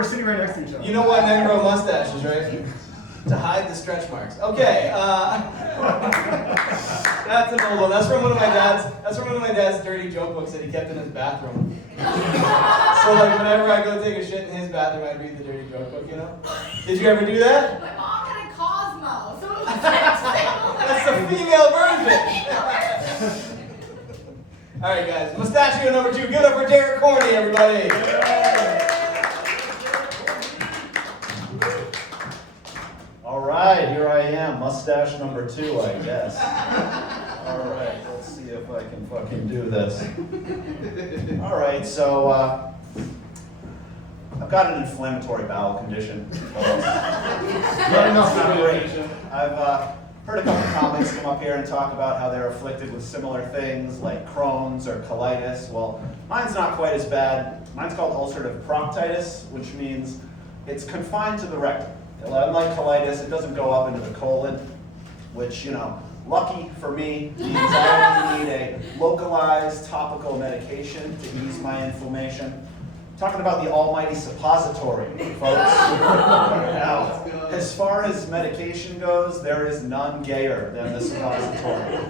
We're sitting right next to each other. You know why men grow mustaches, right? To hide the stretch marks. Okay, that's an old one. That's from one of my dad's dirty joke books that he kept in his bathroom. So like whenever I go take a shit in his bathroom, I'd read the dirty joke book, you know? Did you ever do that? My mom had a Cosmo, so it was That's the female version. All right, guys. Mustachio number 2. Give it up for Derek Corney, everybody. All right, here I am, mustache number 2, I guess. All right, let's see if I can fucking do this. All right, so I've got an inflammatory bowel condition. I've heard a couple comics come up here and talk about how they're afflicted with similar things like Crohn's or colitis. Well, mine's not quite as bad. Mine's called ulcerative proctitis, which means it's confined to the rectum. Unlike colitis, it doesn't go up into the colon, which, you know, lucky for me, means I only need a localized topical medication to ease my inflammation. Talking about the almighty suppository, folks. Now, as far as medication goes, there is none gayer than the suppository.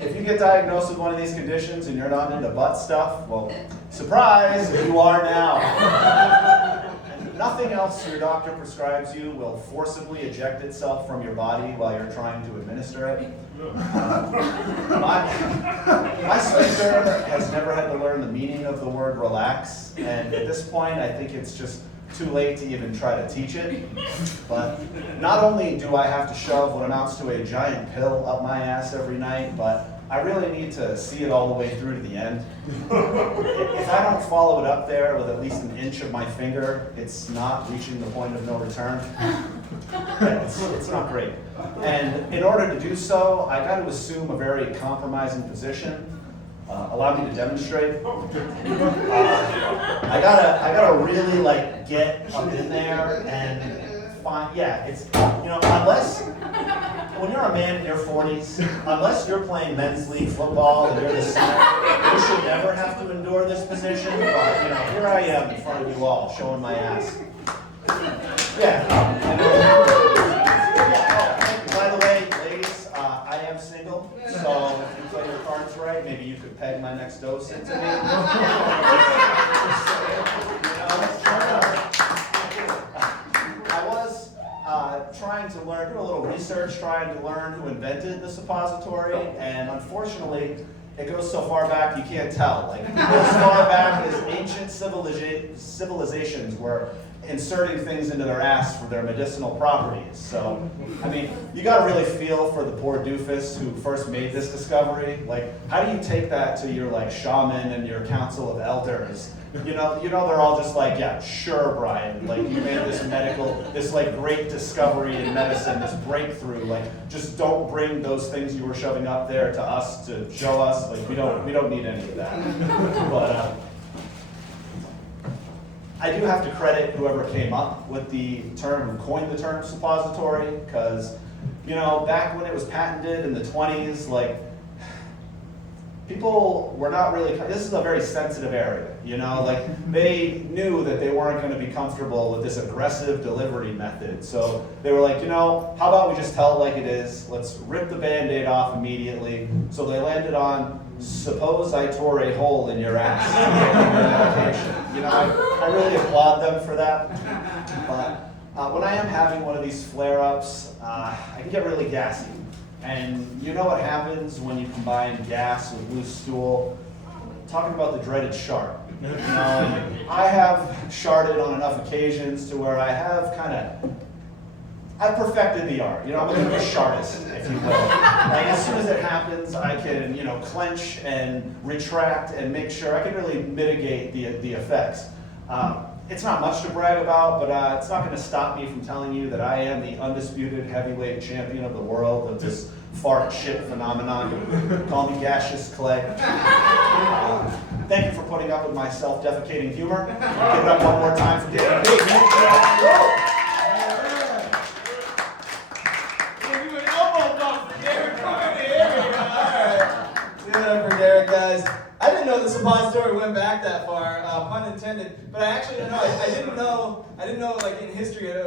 If you get diagnosed with one of these conditions and you're not into butt stuff, well, surprise, you are now. Nothing else your doctor prescribes you will forcibly eject itself from your body while you're trying to administer it. My sphincter has never had to learn the meaning of the word relax, and at this point I think it's just too late to even try to teach it. But not only do I have to shove what amounts to a giant pill up my ass every night, but I really need to see it all the way through to the end. If I don't follow it up there with at least an inch of my finger, it's not reaching the point of no return. Yeah, it's not great. And in order to do so, I got to assume a very compromising position. Allow me to demonstrate. I gotta really like get up in there and find. Yeah, it's unless. When you're a man in your 40s, unless you're playing men's league football and you're the center, you should never have to endure this position. But here I am in front of you all, showing my ass. Yeah. By the way, ladies, I am single, so if you play your cards right, maybe you could peg my next dose into me. Trying to learn, do a little research, trying to learn who invented the suppository, and unfortunately, it goes so far back you can't tell. Like, it goes as far back as ancient civilizations were inserting things into their ass for their medicinal properties. So, I mean, you gotta really feel for the poor doofus who first made this discovery. Like, how do you take that to your like shaman and your council of elders? You know, they're all just like, yeah, sure, Brian. Like, you made this like great discovery in medicine, this breakthrough. Like, just don't bring those things you were shoving up there to us to show us. Like, we don't need any of that. But I do have to credit whoever came up with the term, who coined the term suppository, because back when it was patented in the 20s, like, people were not really, this is a very sensitive area, like they knew that they weren't going to be comfortable with this aggressive delivery method. So they were like, how about we just tell it like it is? Let's rip the Band-Aid off immediately. So they landed on, suppose I tore a hole in your ass. I really applaud them for that. But when I am having one of these flare-ups, I can get really gassy. And you know what happens when you combine gas with loose stool? Talking about the dreaded shart. I have sharted on enough occasions to where I have I've perfected the art. I'm a bit of a shartist, if you will. Like, as soon as it happens, I can, clench and retract and make sure I can really mitigate the effects. It's not much to brag about, but it's not going to stop me from telling you that I am the undisputed heavyweight champion of the world of this fart shit phenomenon. Call me Gaseous Clay. Thank you for putting up with my self-defecating humor. Give it up one more time for Derek. Give it up for Derek, guys. I didn't know the suppository went back that far, pun intended, but I actually don't know. I didn't know like in history